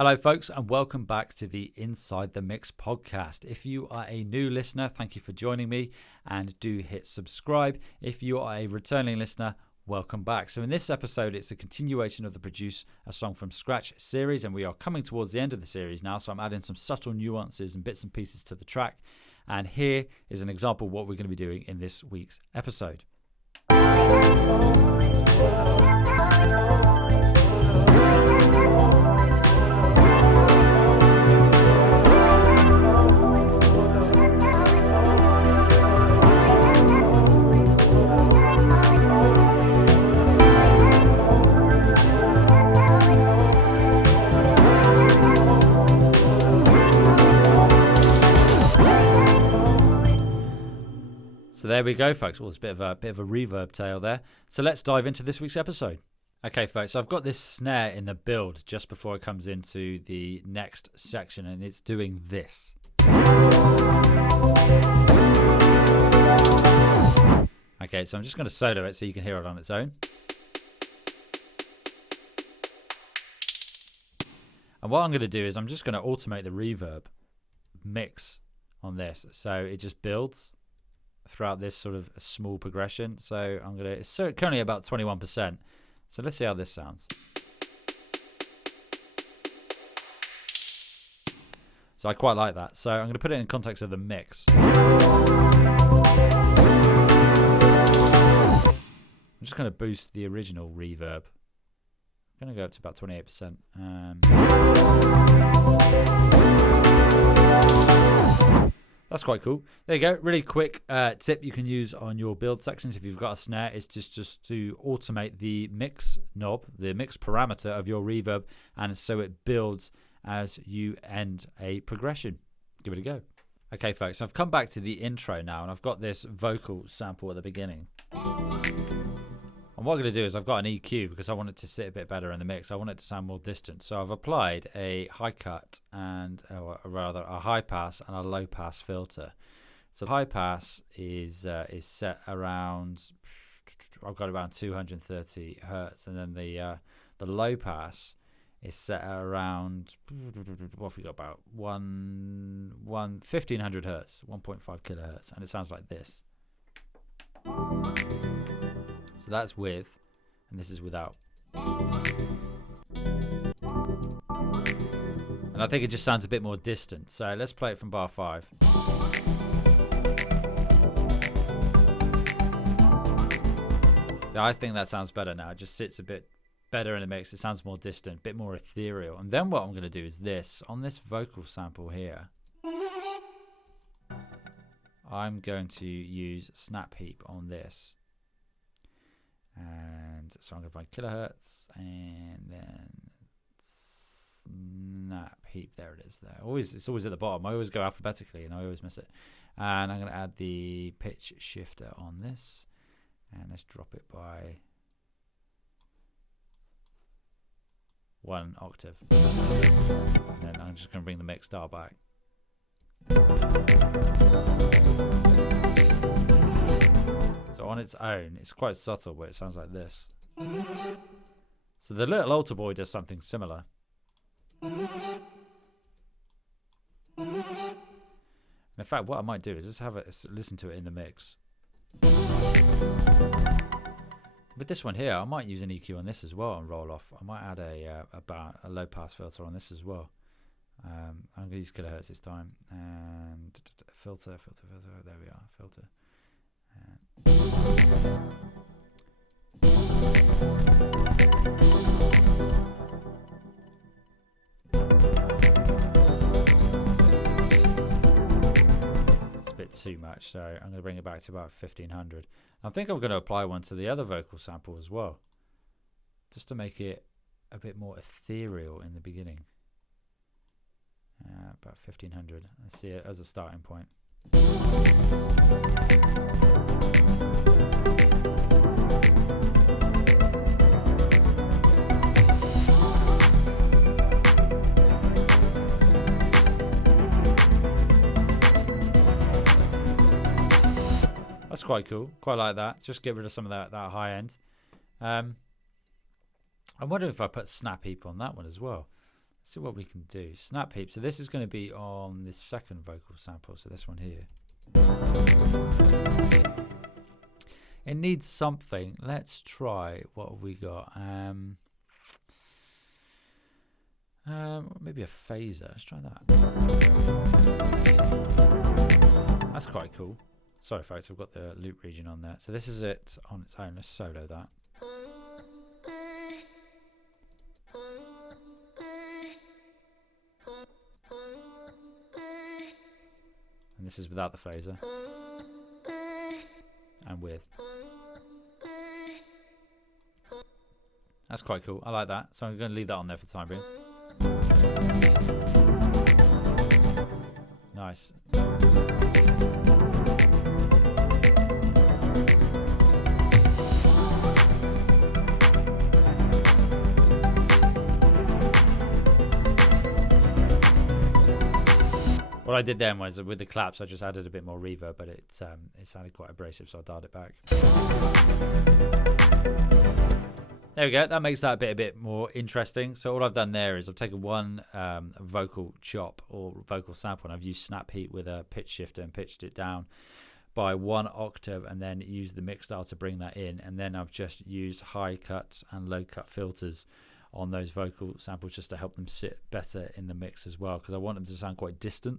Hello, folks, and welcome back to the Inside the Mix podcast. If you are a new listener, thank you for joining me, and do hit subscribe. If you are a returning listener, welcome back. So in this episode, it's a continuation of the Produce a Song from Scratch series, and we are coming towards the end of the series now, so I'm adding some subtle nuances and bits and pieces to the track. And here is an example of what we're going to be doing in this week's episode. So there we go, folks. There's a bit of a reverb tail there. So let's dive into this week's episode. Okay, folks, so I've got this snare in the build just before it comes into the next section, and it's doing this. Okay, so I'm just going to solo it so you can hear it on its own. And what I'm going to do is I'm just going to automate the reverb mix on this. So it just builds throughout this sort of small progression. So it's currently about 21%. So let's see how this sounds. So I quite like that. So I'm going to put it in context of the mix. I'm just going to boost the original reverb. I'm going to go up to about 28%. That's quite cool. There you go. Really quick tip you can use on your build sections if you've got a snare is just to automate the mix knob, the mix parameter of your reverb, and so it builds as you end a progression. Give it a go. Okay, folks, I've come back to the intro now, and I've got this vocal sample at the beginning. And what I'm going to do is I've got an EQ because I want it to sit a bit better in the mix. I want it to sound more distant. So I've applied a high cut and, or rather, a high pass and a low pass filter. So the high pass is set around, I've got around 230 hertz, and then the low pass is set at around, what have we got, about 1500 hertz, 1.5 kilohertz, and it sounds like this. So that's with, and this is without. And I think it just sounds a bit more distant. So let's play it from bar 5. I think that sounds better now. It just sits a bit better in the mix. It sounds more distant, a bit more ethereal. And then what I'm going to do is this. On this vocal sample here, I'm going to use snap heap on this. And so I'm going to find kilohertz and then snap heap. There it is. There. It's always at the bottom. I always go alphabetically and I always miss it. And I'm going to add the pitch shifter on this. And let's drop it by 1 octave. And then I'm just going to bring the mix dial back. So on its own, it's quite subtle, but it sounds like this. So the little altar boy does something similar. In fact, what I might do is just have a listen to it in the mix. With this one here, I might use an EQ on this as well and roll off. I might add a low pass filter on this as well. I'm going to use kilohertz this time. And filter. There we are, filter. It's a bit too much, so I'm going to bring it back to about 1500. I think I'm going to apply one to the other vocal sample as well, just to make it a bit more ethereal in the beginning. About 1500. Let's see it as a starting point. That's quite cool. Quite like that. Just get rid of some of that high end. I'm wondering if I put snap heap on that one as well. see what we can do. Snap heap. So this is going to be on this second vocal sample. So this one here. It needs something. Let's try. What have we got? Maybe a phaser. Let's try that. That's quite cool. Sorry folks, I've got the loop region on there. So this is it on its own. Let's solo that. And this is without the phaser. And with. That's quite cool. I like that. So I'm going to leave that on there for the time being. Nice. What I did then was with the claps, I just added a bit more reverb, but it sounded quite abrasive, so I dialed it back. There we go. That makes that a bit more interesting. So all I've done there is I've taken one vocal chop or vocal sample, and I've used snap heap with a pitch shifter and pitched it down by 1 octave, and then used the mix dial to bring that in. And then I've just used high cut and low cut filters on those vocal samples just to help them sit better in the mix as well, because I want them to sound quite distant.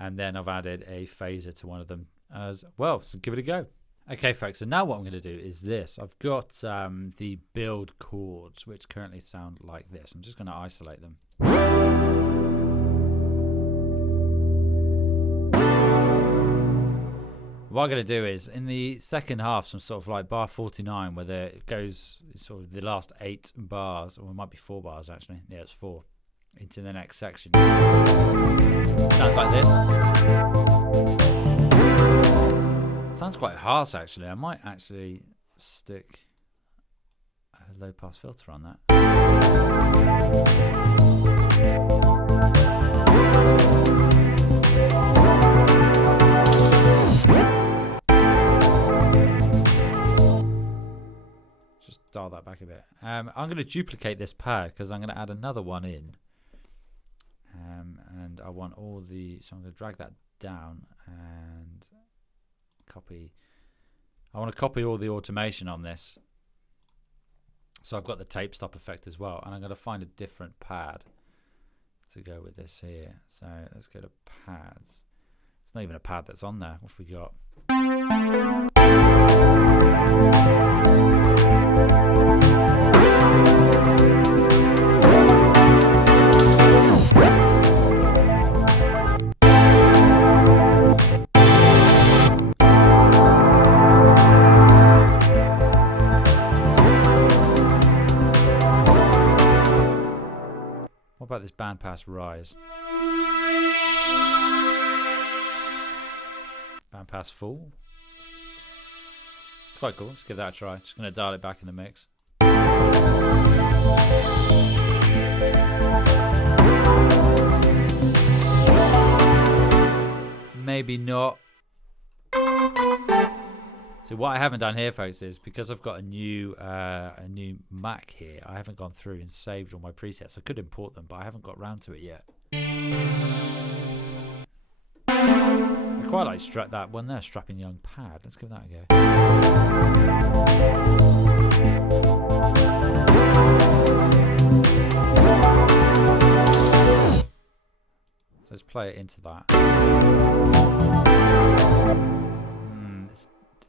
And then I've added a phaser to one of them as well. So give it a go. Okay, folks, so now what I'm going to do is this. I've got the build chords, which currently sound like this. I'm just going to isolate them. What I'm going to do is, in the second half, some sort of like bar 49, where it goes sort of the last 8 bars, or it might be 4 bars actually. Yeah, it's 4. Into the next section. Sounds like this. Sounds quite harsh actually. I might actually stick a low pass filter on that. Just dial that back a bit. I'm going to duplicate this pad because I'm going to add another one in. And I want all the, so I'm going to drag that down and copy. I want to copy all the automation on this. So I've got the tape stop effect as well, and I'm going to find a different pad to go with this here. So let's go to pads. It's not even a pad that's on there. What have we got? What about this bandpass rise? Bandpass full. It's quite cool. Let's give that a try. Just going to dial it back in the mix. Maybe not. So what I haven't done here, folks, is because I've got a new Mac here, I haven't gone through and saved all my presets. I could import them, but I haven't got round to it yet. I quite like that one there, Strapping Young Pad. Let's give that a go. So let's play it into that.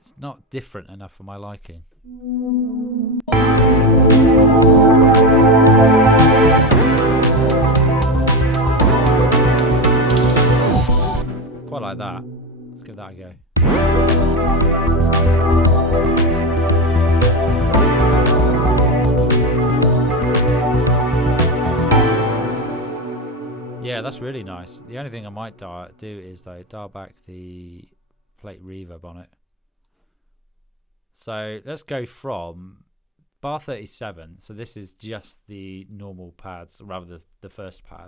It's not different enough for my liking. Quite like that. Let's give that a go. Yeah, that's really nice. The only thing I might do is though dial back the plate reverb on it. So let's go from bar 37. So this is just the normal pads, rather than the first pad.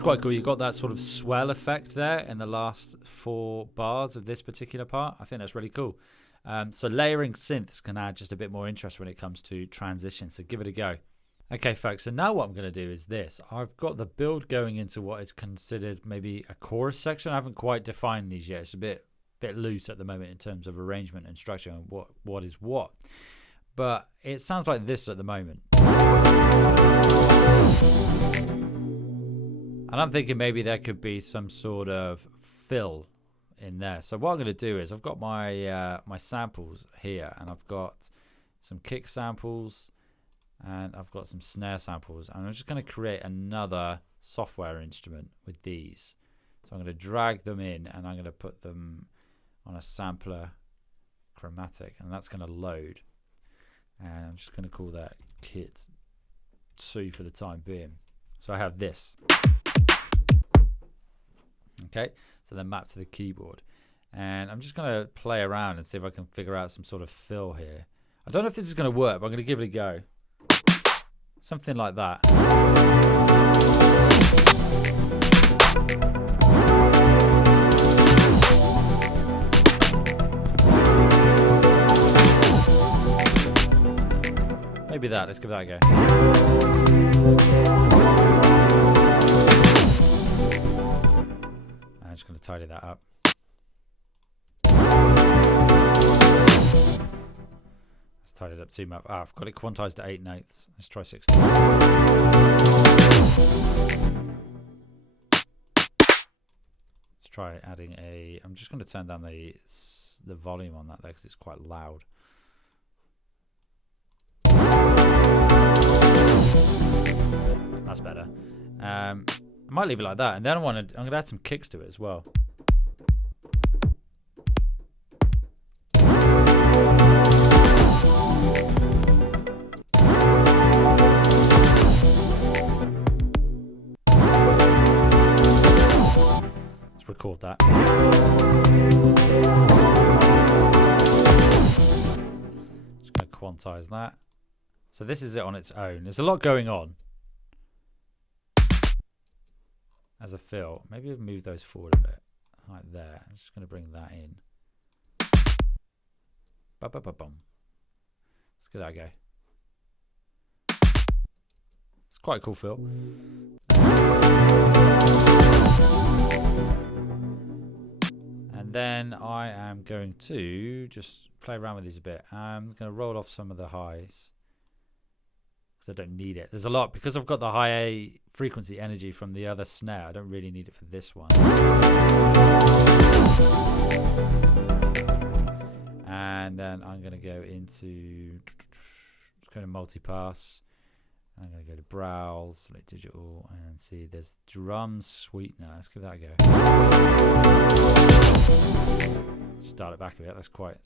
that's quite cool. You've got that sort of swell effect there in the last 4 bars of this particular part. I think that's really cool. So layering synths can add just a bit more interest when it comes to transitions, so give it a go. Okay, folks, so now what I'm going to do is this. I've got the build going into what is considered maybe a chorus section. I haven't quite defined these yet. It's a bit loose at the moment in terms of arrangement and structure and what is what. But it sounds like this at the moment. And I'm thinking maybe there could be some sort of fill in there. So what I'm going to do is I've got my my samples here, and I've got some kick samples, and I've got some snare samples, and I'm just going to create another software instrument with these. So I'm going to drag them in, and I'm going to put them on a sampler chromatic, and that's going to load. And I'm just going to call that kit 2 for the time being. So I have this. Okay, so then map to the keyboard. And I'm just going to play around and see if I can figure out some sort of fill here. I don't know if this is going to work, but I'm going to give it a go. Something like that. Maybe that. Let's give that a go. I'm just going to tidy that up. Let's tidy it up 2 map. I've got it quantized to 8 notes. Let's try 16. Let's try adding a. I'm just going to turn down the volume on that there because it's quite loud. That's better. I might leave it like that, and then I'm going to add some kicks to it as well. Let's record that. Just going to quantize that. So this is it on its own. There's a lot going on. As a fill, maybe move those forward a bit, like there. I'm just going to bring that in. Ba-ba-ba-bum. Let's give that a go. It's quite a cool fill. And then I am going to just play around with these a bit. I'm going to roll off some of the highs, because I don't need it. There's a lot, because I've got the high frequency energy from the other snare. I don't really need it for this one. And then I'm going to go into, just going to multipass. I'm going to go to browse, select digital, and see there's drum sweetener. Let's give that a go. Start it back a bit. That's quite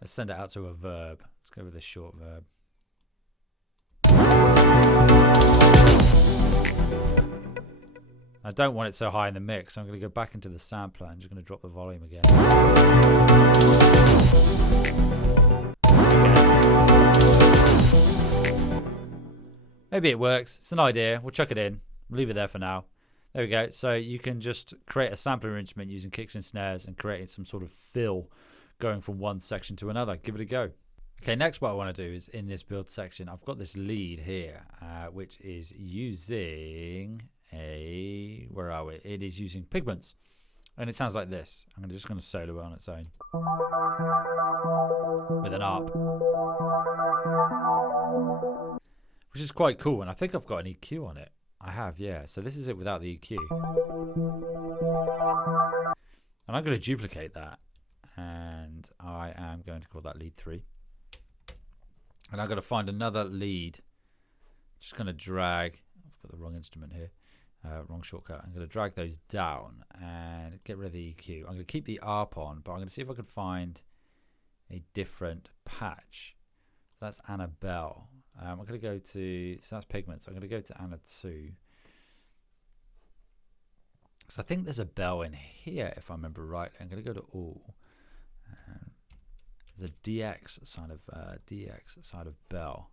Let's send it out to a verb. Let's go with this short verb. I don't want it so high in the mix, so I'm going to go back into the sampler. I'm just going to drop the volume again. Maybe it works. It's an idea. We'll chuck it in. We'll leave it there for now. There we go. So you can just create a sampler instrument using kicks and snares and creating some sort of fill going from one section to another. Give it a go. Okay, next what I want to do is in this build section, I've got this lead here, which is using a, where are we? It is using pigments. And it sounds like this. I'm just going to solo it on its own. With an ARP. Which is quite cool, and I think I've got an EQ on it. I have, yeah. So this is it without the EQ. And I'm going to duplicate that. And I am going to call that lead 3. And I'm going to find another lead. Just going to drag, I've got the wrong instrument here, wrong shortcut. I'm going to drag those down and get rid of the EQ. I'm going to keep the ARP on, but I'm going to see if I can find a different patch. So that's Annabelle. I'm going to go to, so that's pigments. I'm going to go to Anna 2. So I think there's a bell in here, if I remember rightly. I'm going to go to all. There's a DX side of bell.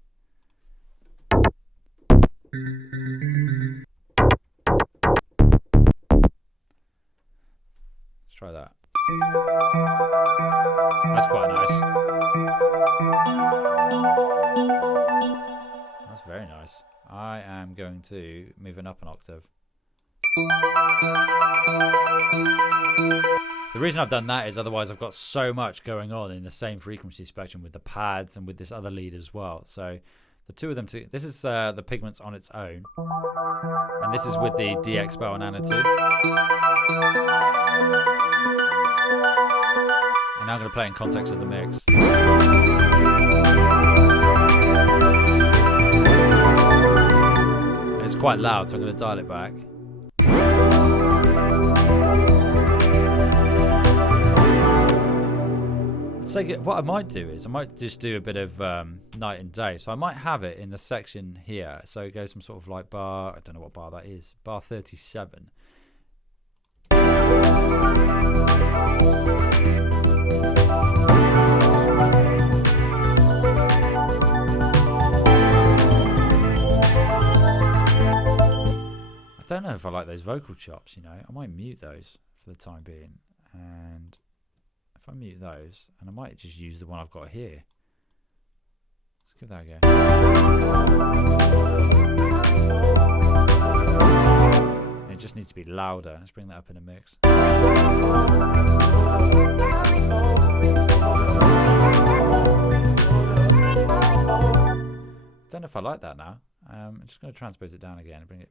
Let's try that. That's quite nice. That's very nice. I am going to move it up an octave. The reason I've done that is otherwise I've got so much going on in the same frequency spectrum with the pads and with this other lead as well. So the two of them, this is the Pigments on its own. And this is with the DX bow and Ana 2. And now I'm going to play it in context of the mix. And it's quite loud, so I'm going to dial it back. So what I might do is I might just do a bit of night and day. So I might have it in the section here. So it goes some sort of like bar, I don't know what bar that is, bar 37. I don't know if I like those vocal chops, you know. I might mute those for the time being. And if I mute those, and I might just use the one I've got here. Let's give that a go. And it just needs to be louder. Let's bring that up in a mix. Don't know if I like that now. I'm just going to transpose it down again and bring it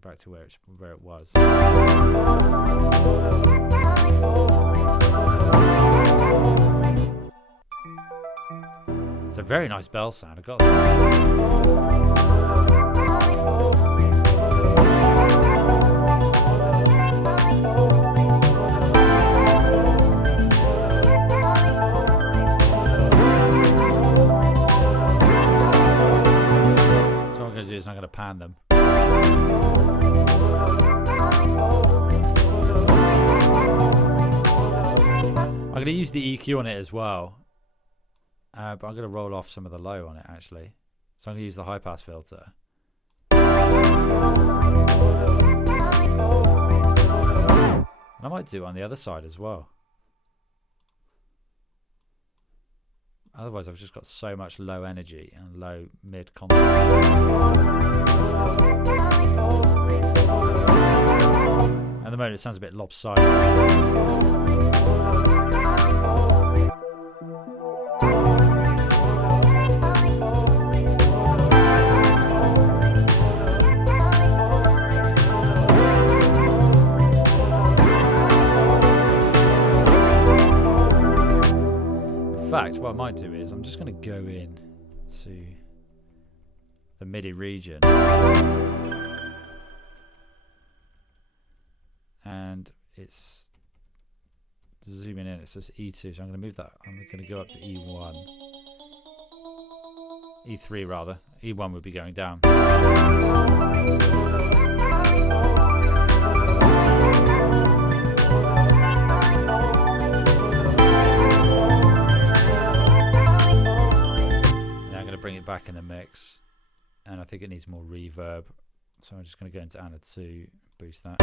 back to where it was. It's a very nice bell sound. I've got so what I'm going to do is I'm going to pan them. I'm going to use the EQ on it as well, but I'm going to roll off some of the low on it actually. So I'm going to use the high pass filter. And I might do it on the other side as well. Otherwise I've just got so much low energy and low mid content. At the moment it sounds a bit lopsided. In fact, what I might do is I'm just going to go in to the MIDI region and it's zooming in, it says E2, so I'm going to move that, I'm going to go up to E1, E3 rather, E1 would be going down. Bring it back in the mix, and I think it needs more reverb, so I'm just going to go into Ana 2, boost that.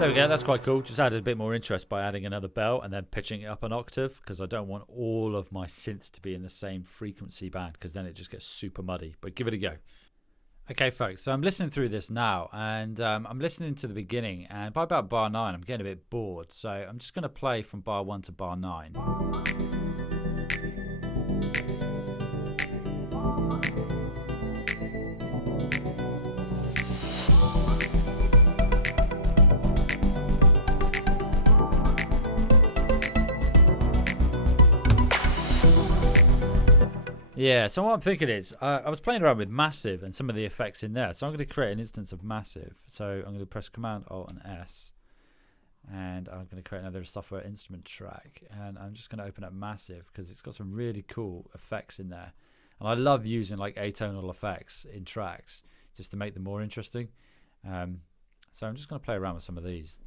There we go, that's quite cool. Just added a bit more interest by adding another bell and then pitching it up an octave, because I don't want all of my synths to be in the same frequency band, because then it just gets super muddy. But give it a go. Okay, folks, so I'm listening through this now, and I'm listening to the beginning, and by about bar 9 I'm getting a bit bored, so I'm just going to play from bar 1 to bar 9. Yeah, so what I'm thinking is, I was playing around with Massive and some of the effects in there, so I'm going to create an instance of Massive. So I'm going to press Command Alt and S, and I'm going to create another software instrument track, and I'm just going to open up Massive because it's got some really cool effects in there, and I love using like atonal effects in tracks. just to make them more interesting. So I'm just going to play around with some of these.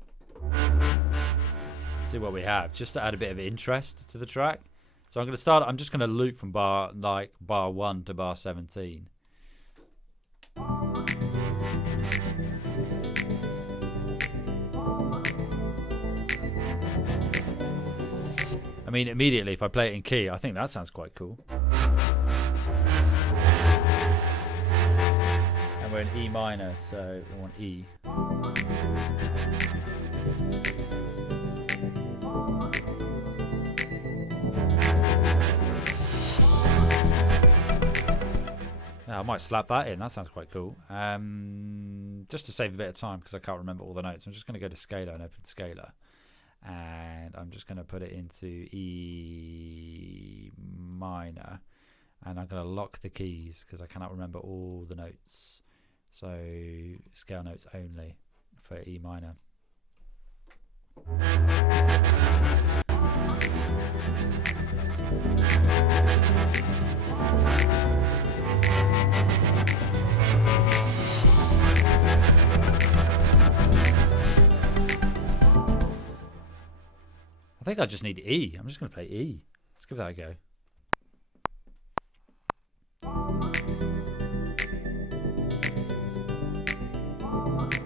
See what we have, just to add a bit of interest to the track. So I'm just going to loop from bar 1 to bar 17. I mean, immediately, if I play it in key, I think that sounds quite cool. And we're in E minor, so we want E. I might slap that in. That sounds quite cool. Just to save a bit of time, because I can't remember all the notes, I'm just going to go to Scalar and open Scalar. And I'm just going to put it into E minor. And I'm going to lock the keys, because I cannot remember all the notes. So scale notes only for E minor. I think I just need E. I'm just going to play E. Let's give that a go.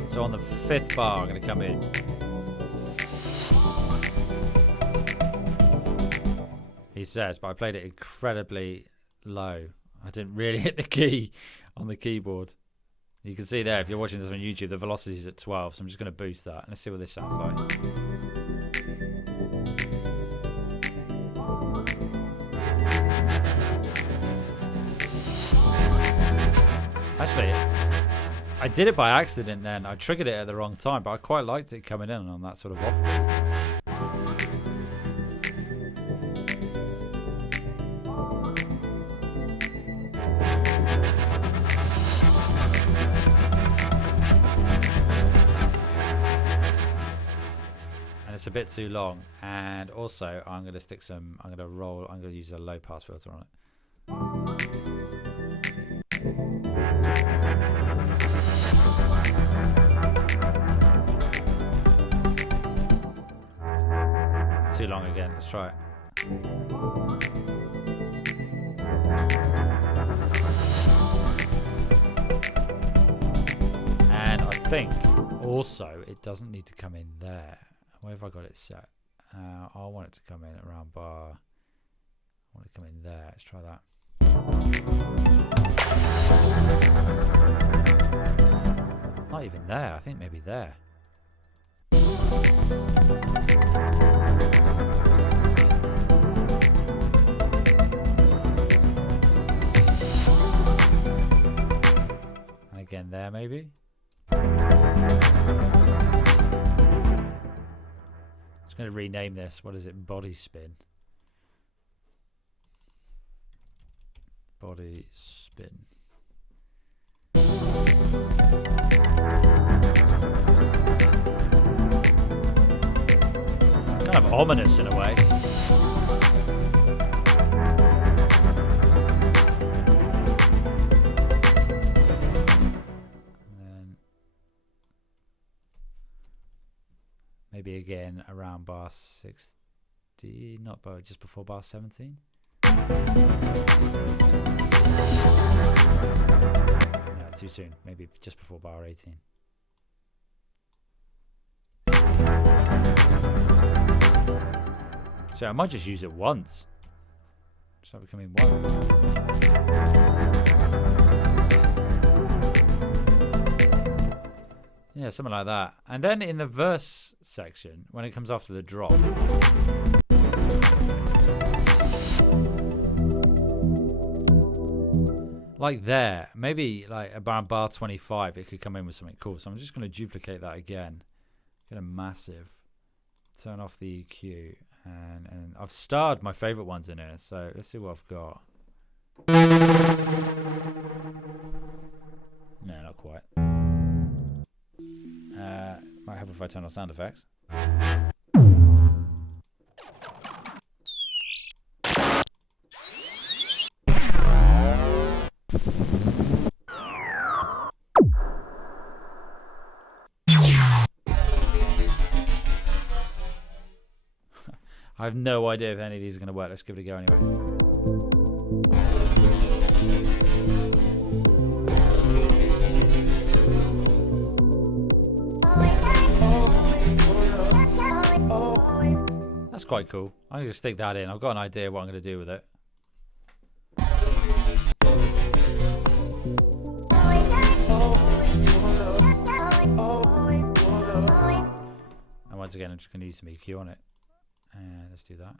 So on the 5th bar, I'm going to come in. He says, but I played it incredibly low. I didn't really hit the key on the keyboard. You can see there, if you're watching this on YouTube, the velocity is at 12, so I'm just going to boost that. Let's see what this sounds like. Actually, I did it by accident then. I triggered it at the wrong time, but I quite liked it coming in on that sort of offbeat. And it's a bit too long. And also, I'm going to use a low pass filter on it. Too long again. Let's try it. And I think also it doesn't need to come in there. Where have I got it set? I want it to come in around bar. I want it to come in there. Let's try that. Not even there. I think maybe there. And again there maybe. Just going to rename this. What is it? Body spin. Body spin. Kind of ominous in a way. And then maybe again around bar 60, not bar, just before bar 17. No, too soon. Maybe just before bar 18. So I might just use it once. Just have it come in once. Yeah, something like that. And then in the verse section, when it comes after the drop, like there, maybe like around bar 25, it could come in with something cool. So I'm just going to duplicate that again. Get a massive. Turn off the EQ. And I've starred my favorite ones in here, so let's see what I've got. No, not quite. Might help if I turn on sound effects. I have no idea if any of these are going to work. Let's give it a go anyway. That's quite cool. I'm going to stick that in. I've got an idea what I'm going to do with it. And once again, I'm just going to use some EQ on it. And let's do that.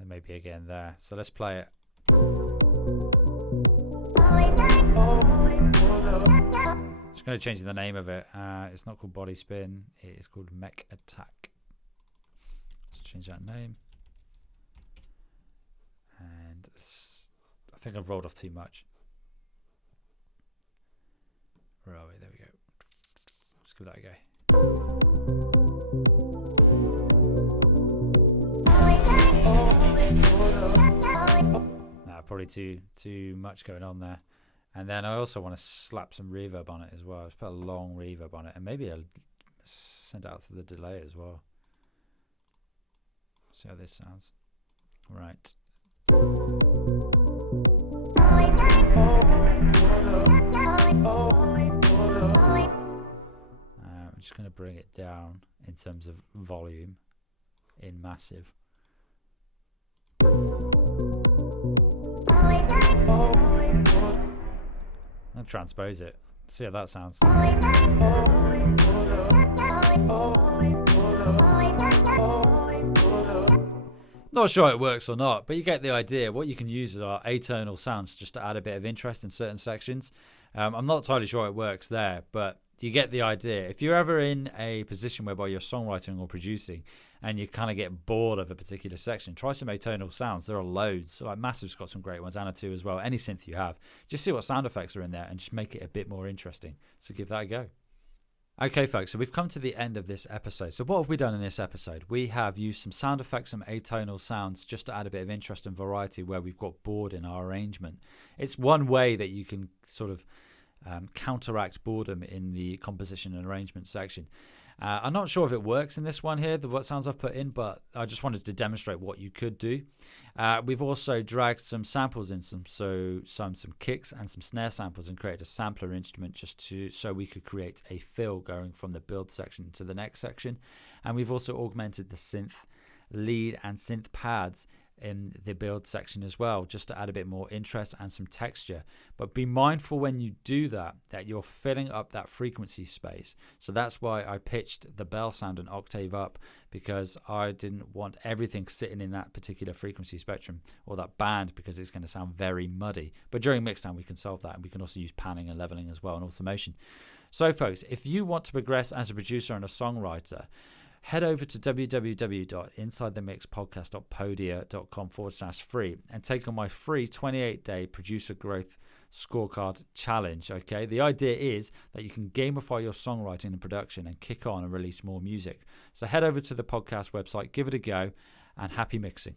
And maybe again there. So let's play it. Just going to change the name of it. It's not called Body Spin. It is called Mech Attack. Let's change that name. And I think I've rolled off too much. Where are we? There we go. Let's give that a go. Probably too much going on there. And then I also want to slap some reverb on it as well. Let's put a long reverb on it, and maybe I'll send it out to the delay as well. See how this sounds. Right. I'm just going to bring it down in terms of volume in massive. I'll transpose it. See how that sounds. Not sure it works or not, but you get the idea. What you can use are atonal sounds just to add a bit of interest in certain sections. I'm not entirely sure it works there, but you get the idea. If you're ever in a position whereby you're songwriting or producing and you kind of get bored of a particular section, try some atonal sounds. There are loads. So like Massive's got some great ones, Anna too as well. Any synth you have, just see what sound effects are in there and just make it a bit more interesting. So give that a go. Okay, folks, so we've come to the end of this episode. So what have we done in this episode? We have used some sound effects, some atonal sounds, just to add a bit of interest and variety where we've got bored in our arrangement. It's one way that you can sort of counteract boredom in the composition and arrangement section. I'm not sure if it works in this one here, what sounds I've put in, but I just wanted to demonstrate what you could do. We've also dragged some samples in, some kicks and some snare samples, and created a sampler instrument so we could create a fill going from the build section to the next section. And we've also augmented the synth lead and synth pads in the build section as well, just to add a bit more interest and some texture. But be mindful when you do that you're filling up that frequency space. So that's why I pitched the bell sound an octave up, because I didn't want everything sitting in that particular frequency spectrum or that band, because it's going to sound very muddy. But during mixdown we can solve that, and we can also use panning and leveling as well, and automation. So folks, if you want to progress as a producer and a songwriter, head over to www.insidethemixpodcast.podia.com/free and take on my free 28-day producer growth scorecard challenge. Okay, the idea is that you can gamify your songwriting and production and kick on and release more music. So head over to the podcast website, give it a go, and happy mixing.